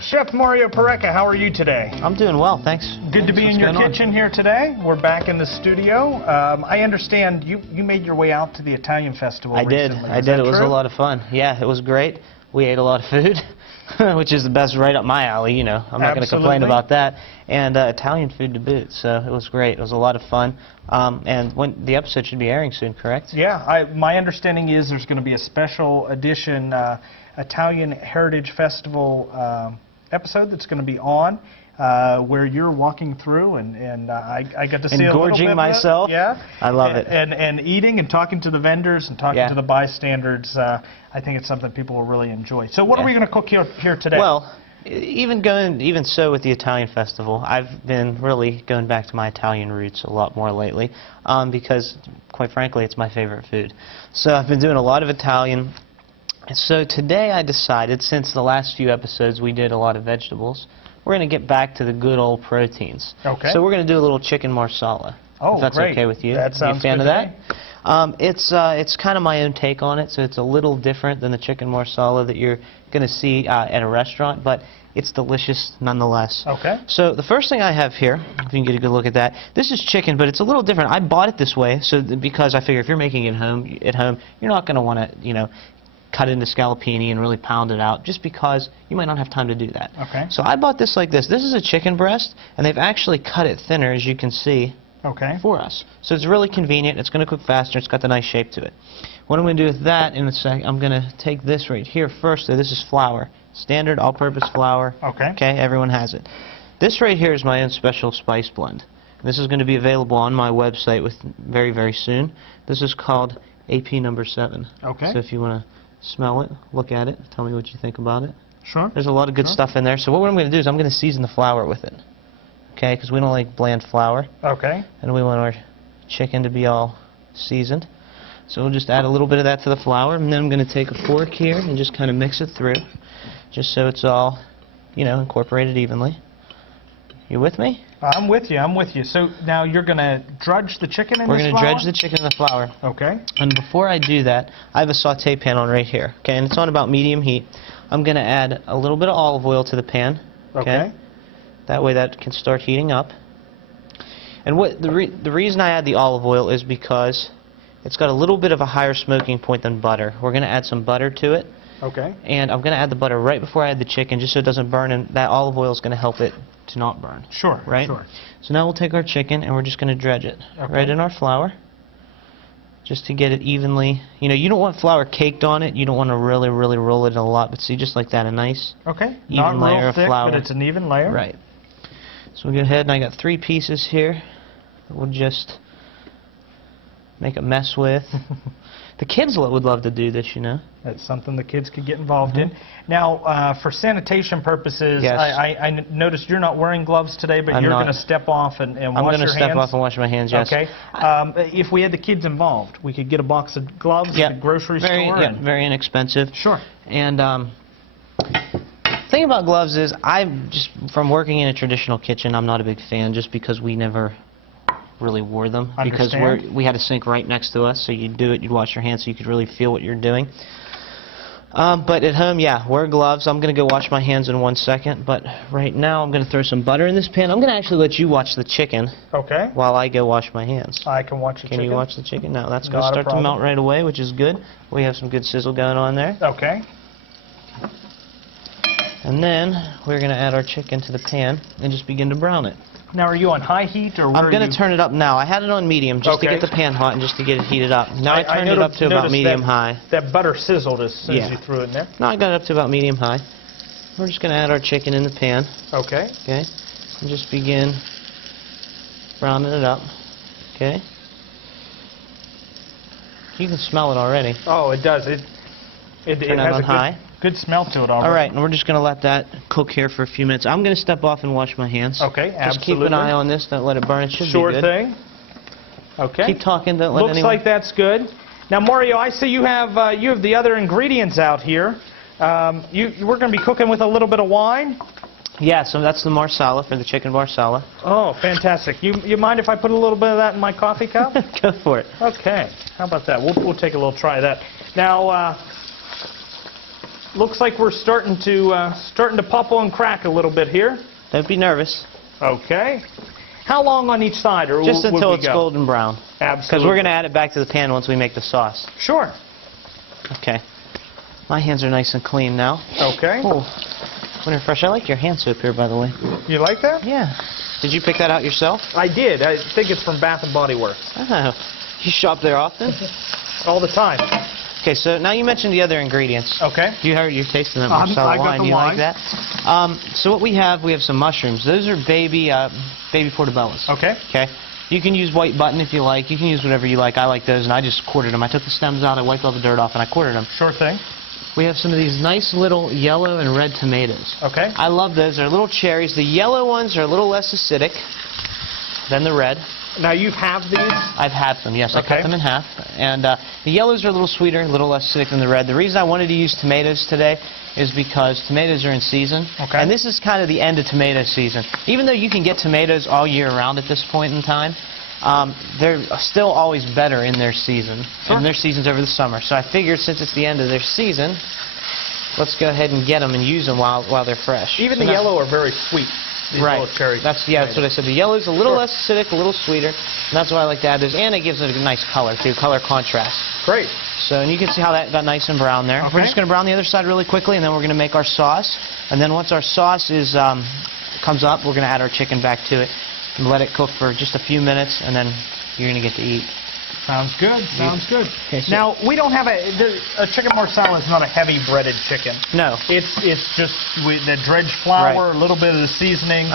Chef Mario Pareca, how are you today? I'm doing well, thanks. Good to be in your kitchen here today. We're back in the studio. I understand you made your way out to the Italian festival recently. I did. It was a lot of fun. Yeah, it was great. We ate a lot of food, which is the best, right up my alley, you know. I'm not going to complain about that. And Italian food to boot, so it was great. It was a lot of fun. And when the episode should be airing soon, correct? Yeah, my understanding is there's going to be a special edition Italian Heritage Festival episode that's going to be on, where you're walking through, and I got to see a little bit gorging myself. Yeah, I love it. And eating and talking to the vendors and talking to the bystanders. I think it's something people will really enjoy. So what are we going to cook here today? Well, even so with the Italian festival, I've been really going back to my Italian roots a lot more lately, because quite frankly, it's my favorite food. So I've been doing a lot of Italian. So today I decided, since the last few episodes we did a lot of vegetables, we're going to get back to the good old proteins. Okay. So we're going to do a little chicken marsala. Oh, if that's great. okay with you. That sounds good. You a fan of that? Me. It's kind of my own take on it, so it's a little different than the chicken marsala that you're going to see at a restaurant, but it's delicious nonetheless. Okay. So the first thing I have here, if you can get a good look at that, this is chicken, but it's a little different. I bought it this way because I figure if you're making it at home, you're not going to want to, cut it into scallopini and really pound it out, just because you might not have time to do that. Okay. So I bought this like this. This is a chicken breast, and they've actually cut it thinner, as you can see, for us. So it's really convenient. It's going to cook faster. It's got the nice shape to it. What I'm going to do with that in a sec, I'm going to take this right here first. So this is flour, standard all-purpose flour. Okay, everyone has it. This right here is my own special spice blend. This is going to be available on my website very, very soon. This is called AP number 7. Okay. So if you want to smell it, look at it, tell me what you think about it. Sure. There's a lot of good stuff in there. So what I'm going to do is I'm going to season the flour with it. Okay, because we don't like bland flour. Okay. And we want our chicken to be all seasoned. So we'll just add a little bit of that to the flour, and then I'm going to take a fork here and just kind of mix it through, just so it's all, incorporated evenly. You with me? I'm with you. I'm with you. So now you're going to drudge the chicken in this flour? We're going to dredge the chicken in the flour. Okay. And before I do that, I have a saute pan on right here. Okay, and it's on about medium heat. I'm going to add a little bit of olive oil to the pan. Okay. That way that can start heating up. And the reason I add the olive oil is because it's got a little bit of a higher smoking point than butter. We're going to add some butter to it. Okay. And I'm going to add the butter right before I add the chicken, just so it doesn't burn, and that olive oil is going to help it to not burn. Sure. Right? Sure. So now we'll take our chicken and we're just going to dredge it right in our flour, just to get it evenly. You don't want flour caked on it. You don't want to really, really roll it a lot, but see, just like that, a nice even layer of flour. But it's an even layer. Right. So we'll go ahead, and I got 3 pieces here that we'll just make a mess with. The kids would love to do this, you know. That's something the kids could get involved in. Now, for sanitation purposes, yes. I noticed you're not wearing gloves today, but you're going to step off and wash your hands. I'm going to step off and wash my hands, yes. Okay. If we had the kids involved, we could get a box of gloves at the grocery store. Yeah, very inexpensive. Sure. And the thing about gloves is, from working in a traditional kitchen, I'm not a big fan just because we never really wore them. Understand. Because we had a sink right next to us, so you'd do it, you'd wash your hands so you could really feel what you're doing. But at home, yeah, wear gloves. I'm going to go wash my hands in 1 second, but right now I'm going to throw some butter in this pan. I'm going to actually let you watch the chicken while I go wash my hands. I can watch the chicken. Can you watch the chicken? No, that's going to start to melt right away, which is good. We have some good sizzle going on there. Okay. And then we're going to add our chicken to the pan and just begin to brown it. Now, are you on high heat or where I'm going to turn it up now. I had it on medium just to get the pan hot and just to get it heated up. Now I turned it up to about medium-high. That butter sizzled as soon as you threw it in there? No, I got it up to about medium-high. We're just going to add our chicken in the pan. Okay. Okay. And just begin browning it up. Okay. You can smell it already. Oh, it does. It Turn it has on a high. Good smell to it already. All right, and we're just going to let that cook here for a few minutes. I'm going to step off and wash my hands. Okay, absolutely. Just keep an eye on this. Don't let it burn. It should be good. Sure thing. Okay. Keep talking. Don't let anyone... Looks like that's good. Now, Mario, I see you have the other ingredients out here. We're going to be cooking with a little bit of wine. Yeah, so that's the marsala for the chicken marsala. Oh, fantastic. You mind if I put a little bit of that in my coffee cup? Go for it. Okay. How about that? We'll take a little try of that. Now, looks like we're starting to pop and crack a little bit here. Don't be nervous. Okay. How long on each side? Or just until it's golden brown. Absolutely. Because we're going to add it back to the pan once we make the sauce. Sure. Okay. My hands are nice and clean now. Okay. Oh, Winter Fresh. I like your hand soap here, by the way. You like that? Yeah. Did you pick that out yourself? I did. I think it's from Bath & Body Works. Oh. You shop there often? All the time. Okay, so now you mentioned the other ingredients. Okay. You're tasting that marsala wine. The you wine. Like that? So what we have some mushrooms. Those are baby portobellos. Okay. Okay. You can use white button if you like. You can use whatever you like. I like those, and I just quartered them. I took the stems out, I wiped all the dirt off, and I quartered them. Sure thing. We have some of these nice little yellow and red tomatoes. Okay. I love those. They're little cherries. The yellow ones are a little less acidic than the red. Now, you've halved these? I've halved them, yes. I cut them in half. And the yellows are a little sweeter, a little less acidic than the red. The reason I wanted to use tomatoes today is because tomatoes are in season. Okay. And this is kind of the end of tomato season. Even though you can get tomatoes all year round at this point in time, they're still always better in their season. Sure. And their season's over the summer. So I figured since it's the end of their season, let's go ahead and get them and use them while they're fresh. Even the yellow are very sweet. Right. That's what I said. The yellow's a little less acidic, a little sweeter, and that's why I like to add those. And it gives it a nice color, too, color contrast. Great. So, and you can see how that got nice and brown there. Okay. We're just going to brown the other side really quickly, and then we're going to make our sauce. And then once our sauce comes up, we're going to add our chicken back to it and let it cook for just a few minutes, and then you're going to get to eat. Sounds good. Sounds good. Okay, so now, we don't have a chicken marsala is not a heavy breaded chicken. No. It's just the dredged flour, a little bit of the seasoning.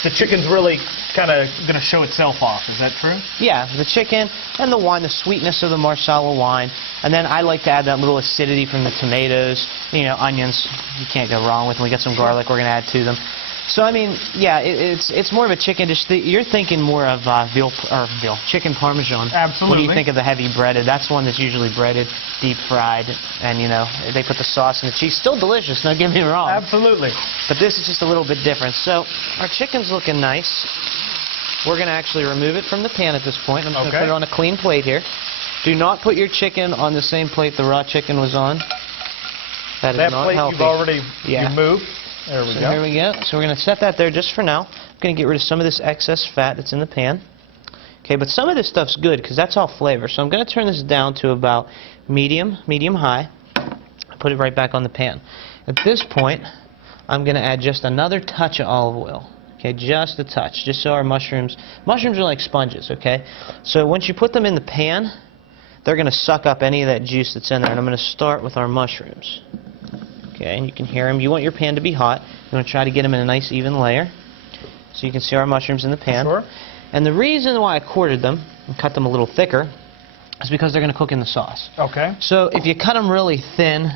The chicken's really kind of going to show itself off. Is that true? Yeah, the chicken and the wine, the sweetness of the marsala wine. And then I like to add that little acidity from the tomatoes. You know, onions, you can't go wrong with them. We got some garlic we're going to add to them. So, I mean, yeah, it's more of a chicken dish. You're thinking more of chicken parmesan. Absolutely. When you think of the heavy breaded, that's one that's usually breaded, deep fried, and, you know, they put the sauce and the cheese. Still delicious, don't get me wrong. Absolutely. But this is just a little bit different. So, our chicken's looking nice. We're going to actually remove it from the pan at this point. I'm just going to put it on a clean plate here. Do not put your chicken on the same plate the raw chicken was on. That is not plate healthy. You've already removed. There we go. Here we go. So we're going to set that there just for now. I'm going to get rid of some of this excess fat that's in the pan. Okay, but some of this stuff's good because that's all flavor. So I'm going to turn this down to about medium-high. Put it right back on the pan. At this point, I'm going to add just another touch of olive oil. Okay, just a touch, just so our mushrooms are like sponges, okay? So once you put them in the pan, they're going to suck up any of that juice that's in there. And I'm going to start with our mushrooms. Okay, and you can hear them. You want your pan to be hot. You want to try to get them in a nice even layer. So you can see our mushrooms in the pan. Sure. And the reason why I quartered them and cut them a little thicker is because they're going to cook in the sauce. Okay. So if you cut them really thin,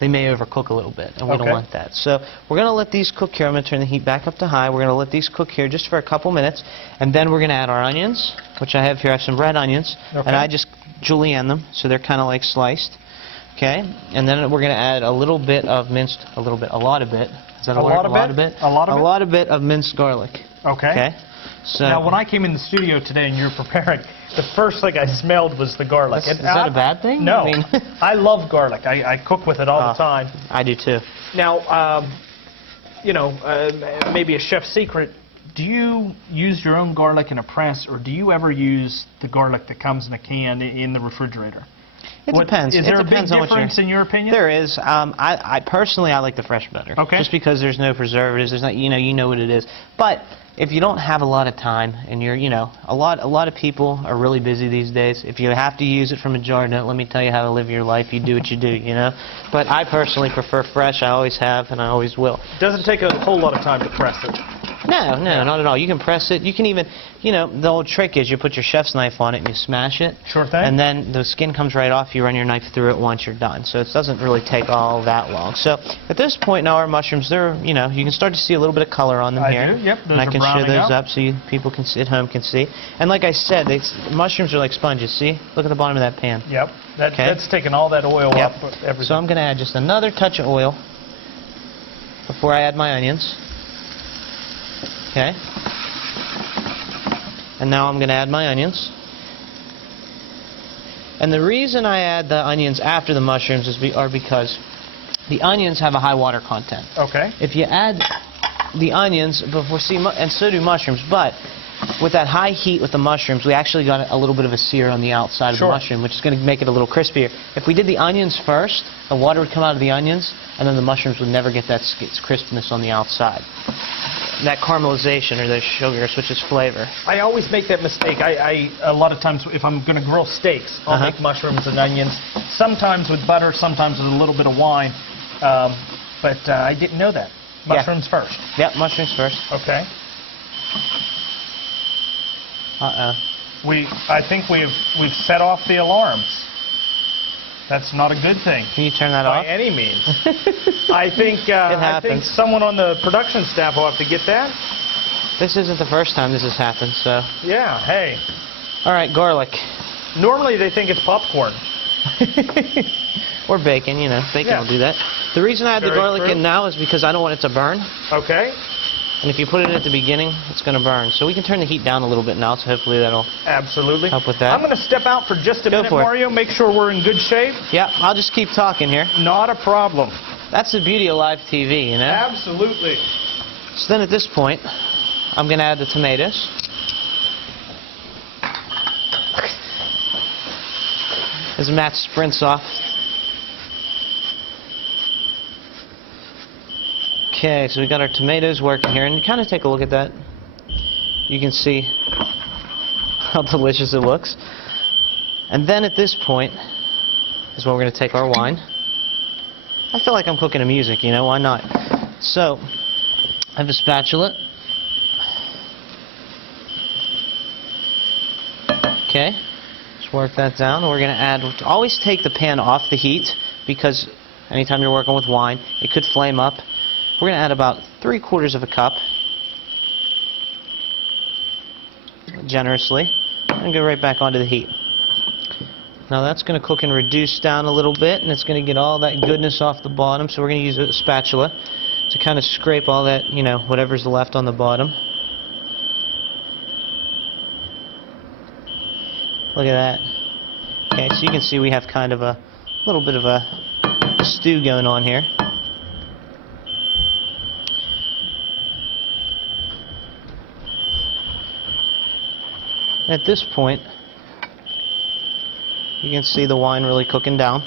they may overcook a little bit, and we don't want that. So we're going to let these cook here. I'm going to turn the heat back up to high. We're going to let these cook here just for a couple minutes, and then we're going to add our onions, which I have here. I have some red onions, and I just julienne them, so they're kind of like sliced. Okay, and then we're going to add a little bit of minced, a lot of bit. Is that a word? A lot of bit? A lot of bit of minced garlic. Okay. Okay. So now, when I came in the studio today and you were preparing, the first thing I smelled was the garlic. Is that a bad thing? No. I mean, I love garlic. I cook with it all the time. I do too. Now, you know, maybe a chef's secret. Do you use your own garlic in a press, or do you ever use the garlic that comes in a can in the refrigerator? It depends. Is there a big depends on difference in your opinion? There is. I personally, I like the fresh better. Okay. Just because there's no preservatives, there's not, you know what it is. But if you don't have a lot of time, and you're, a lot of people are really busy these days. If you have to use it from a jar, don't let me tell you how to live your life. You do what you do, But I personally prefer fresh. I always have, and I always will. It doesn't take a whole lot of time to press it. No, not at all. You can press it. You can even, the old trick is you put your chef's knife on it and you smash it. Sure thing. And then the skin comes right off. You run your knife through it once you're done. So it doesn't really take all that long. So at this point now our mushrooms, they're, you can start to see a little bit of color on them here. I do, yep. Those and I are can show those up. So people can see, at home can see. And like I said, mushrooms are like sponges. See? Look at the bottom of that pan. Yep. That's taking all that oil up. Everything. So I'm going to add just another touch of oil before I add my onions. Okay. And now I'm going to add my onions. And the reason I add the onions after the mushrooms are because the onions have a high water content. Okay. If you add the onions before, and so do mushrooms, but with that high heat with the mushrooms, we actually got a little bit of a sear on the outside of the mushroom, which is going to make it a little crispier. If we did the onions first, the water would come out of the onions, and then the mushrooms would never get that crispness on the outside. That caramelization or the sugar switches flavor. I always make that mistake. A lot of times if I'm going to grill steaks, I'll make mushrooms and onions. Sometimes with butter, sometimes with a little bit of wine. But I didn't know that. Mushrooms first. Yep, mushrooms first. Okay. Uh-oh. I think we've set off the alarms. That's not a good thing. Can you turn that off? By any means. I think someone on the production staff will have to get that. This isn't the first time this has happened, so. Yeah, hey. All right, garlic. Normally they think it's popcorn. Or bacon, Bacon will do that. The reason I add the garlic in now is because I don't want it to burn. Okay. And if you put it in at the beginning, it's going to burn. So we can turn the heat down a little bit now, so hopefully that'll help with that. I'm going to step out for just a minute, Mario, make sure we're in good shape. Yeah, I'll just keep talking here. Not a problem. That's the beauty of live TV, Absolutely. So then at this point, I'm going to add the tomatoes. As Matt sprints off. Okay, so we got our tomatoes working here, and kind of take a look at that. You can see how delicious it looks. And then at this point is when we're going to take our wine. I feel like I'm cooking to music, why not? So, I have a spatula. Okay, just work that down. We're going to add, always take the pan off the heat, because anytime you're working with wine, it could flame up. We're going to add about 3/4 of a cup, generously, and go right back onto the heat. Now that's going to cook and reduce down a little bit, and it's going to get all that goodness off the bottom, so we're going to use a spatula to kind of scrape all that, whatever's left on the bottom. Look at that. Okay, so you can see we have kind of a little bit of a stew going on here. At this point, you can see the wine really cooking down.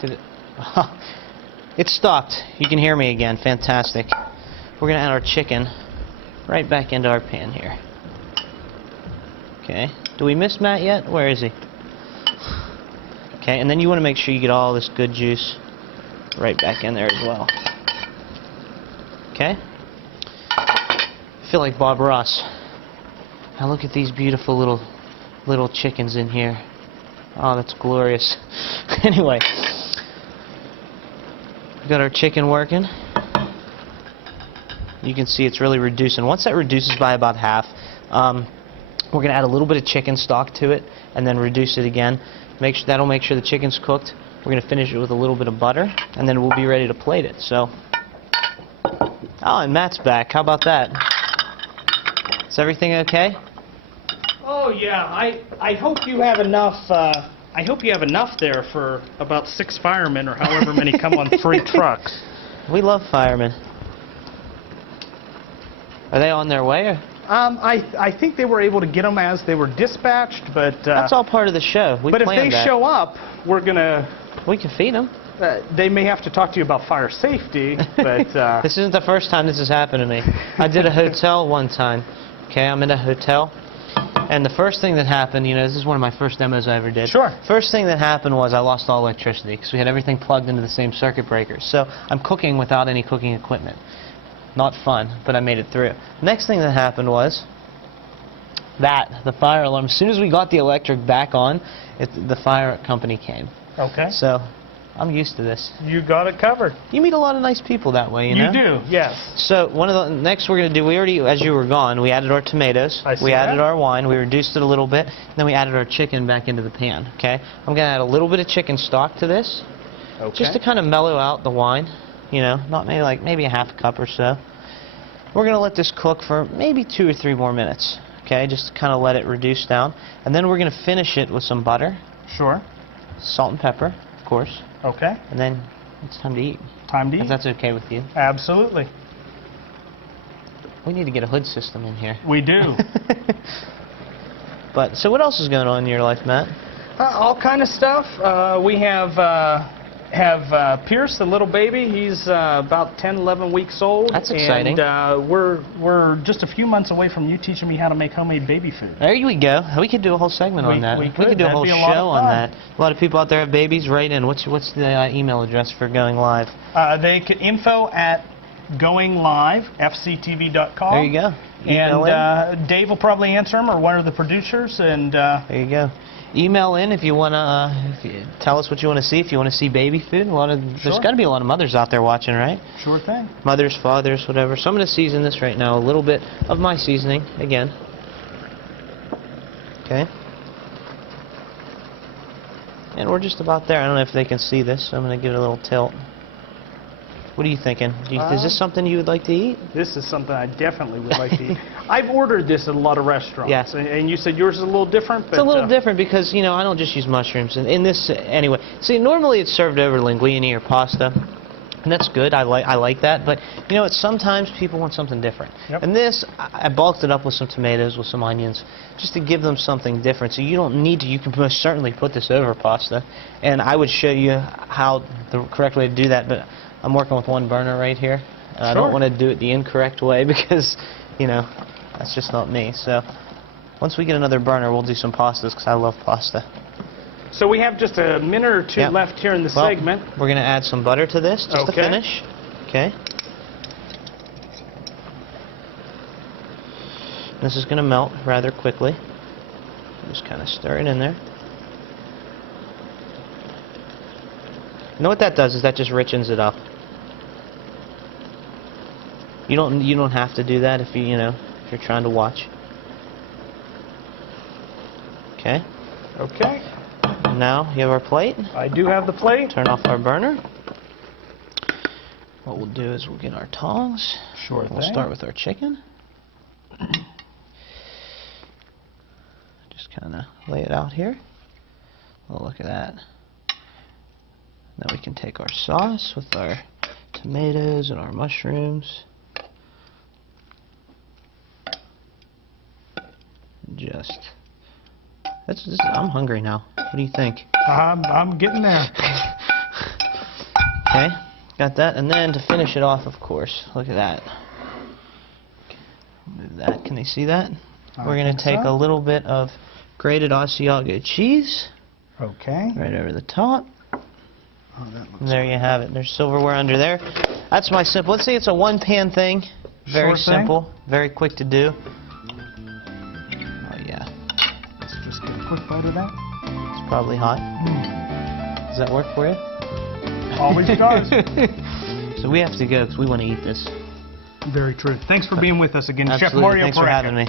Did it? It stopped. You can hear me again. Fantastic. We're going to add our chicken right back into our pan here. Okay. Do we miss Matt yet? Where is he? Okay, and then you want to make sure you get all this good juice right back in there as well. Okay? feel like Bob Ross. Now look at these beautiful little chickens in here. Oh, that's glorious. Anyway, we got our chicken working. You can see it's really reducing. Once that reduces by about half, we're going to add a little bit of chicken stock to it and then reduce it again. That'll make sure the chicken's cooked. We're going to finish it with a little bit of butter, and then we'll be ready to plate it. So, oh, and Matt's back. How about that? Is everything okay? Oh yeah, I hope you have enough. I hope you have enough there for about 6 firemen or however many come on 3 trucks. We love firemen. Are they on their way? Or? I think they were able to get them as they were dispatched, but that's all part of the show. But if they show up, we can feed them. They may have to talk to you about fire safety, but this isn't the first time this has happened to me. I did a hotel one time. Okay, I'm in a hotel, and the first thing that happened, you know, this is one of my first demos I ever did. Sure. First thing that happened was I lost all electricity because we had everything plugged into the same circuit breakers. So I'm cooking without any cooking equipment. Not fun, but I made it through. Next thing that happened was the fire alarm. As soon as we got the electric back on, the fire company came. Okay. So I'm used to this. You got it covered. You meet a lot of nice people that way, you know? You do, yes. So one of the next we're going to do, we already, as you were gone, we added our tomatoes. We added our wine. We reduced it a little bit. Then we added our chicken back into the pan, okay? I'm going to add a little bit of chicken stock to this. Okay. Just to kind of mellow out the wine. You know, not maybe a half a cup or so. We're going to let this cook for maybe 2 or 3 more minutes, okay? Just to kind of let it reduce down. And then we're going to finish it with some butter. Sure. Salt and pepper, of course. Okay. And then it's time to eat. Time to eat. If that's okay with you. Absolutely. We need to get a hood system in here. We do. But, so what else is going on in your life, Matt? All kind of stuff. We have Pierce, the little baby. He's about 10, 11 weeks old. That's exciting. And we're just a few months away from you teaching me how to make homemade baby food. There we go. We could do a whole segment on that. We could do a whole show on that. A lot of people out there have babies. Write in. What's the email address for Going Live? They could info@goinglivefctv.com. There you go. And Dave will probably answer them, or one of the producers. And there you go. Email in if you want to tell us what you want to see. If you want to see baby food, there's got to be a lot of mothers out there watching, right? Sure thing. Mothers, fathers, whatever. So I'm going to season this right now. A little bit of my seasoning again. Okay. And we're just about there. I don't know if they can see this, so I'm going to give it a little tilt. What are you thinking? Is this something you would like to eat? This is something I definitely would like to eat. I've ordered this at a lot of restaurants. Yes. And you said yours is a little different? It's a little different because, you know, I don't just use mushrooms. In this, anyway. See, normally it's served over linguine or pasta. And that's good. I like that. But, you know, sometimes people want something different. Yep. And this, I bulked it up with some tomatoes, with some onions, just to give them something different. So you don't need to. You can most certainly put this over pasta. And I would show you how the correct way to do that. But I'm working with one burner right here. Sure. I don't want to do it the incorrect way because, you know, that's just not me. So once we get another burner, we'll do some pastas because I love pasta. So we have just a minute or two left here in the segment. We're going to add some butter to this just to finish. Okay. This is going to melt rather quickly. Just kind of stir it in there. You know what that does is that just richens it up. You don't have to do that if you're trying to watch. Okay. Okay. Now you have our plate. I do have the plate. Turn off our burner. What we'll do is we'll get our tongs. Sure thing. We'll start with our chicken. Just kind of lay it out here. Oh, look at that. Then we can take our sauce with our tomatoes and our mushrooms. I'm hungry now. What do you think? I'm getting there. Okay, got that. And then to finish it off, of course, look at that. Move that. Can they see that? We're going to take a little bit of grated Asiago cheese. Okay. Right over the top. Oh, that looks there you have it. There's silverware under there. That's my simple. Let's say it's a one-pan thing. Very Sure thing. simple, very quick to do. Oh yeah. Let's just get a quick bite of that. It's probably hot. Does that work for you? Always does. So we have to go because we want to eat this. Very true. Thanks for being with us again, Absolutely. Chef Mario Thanks for Pareca. having me.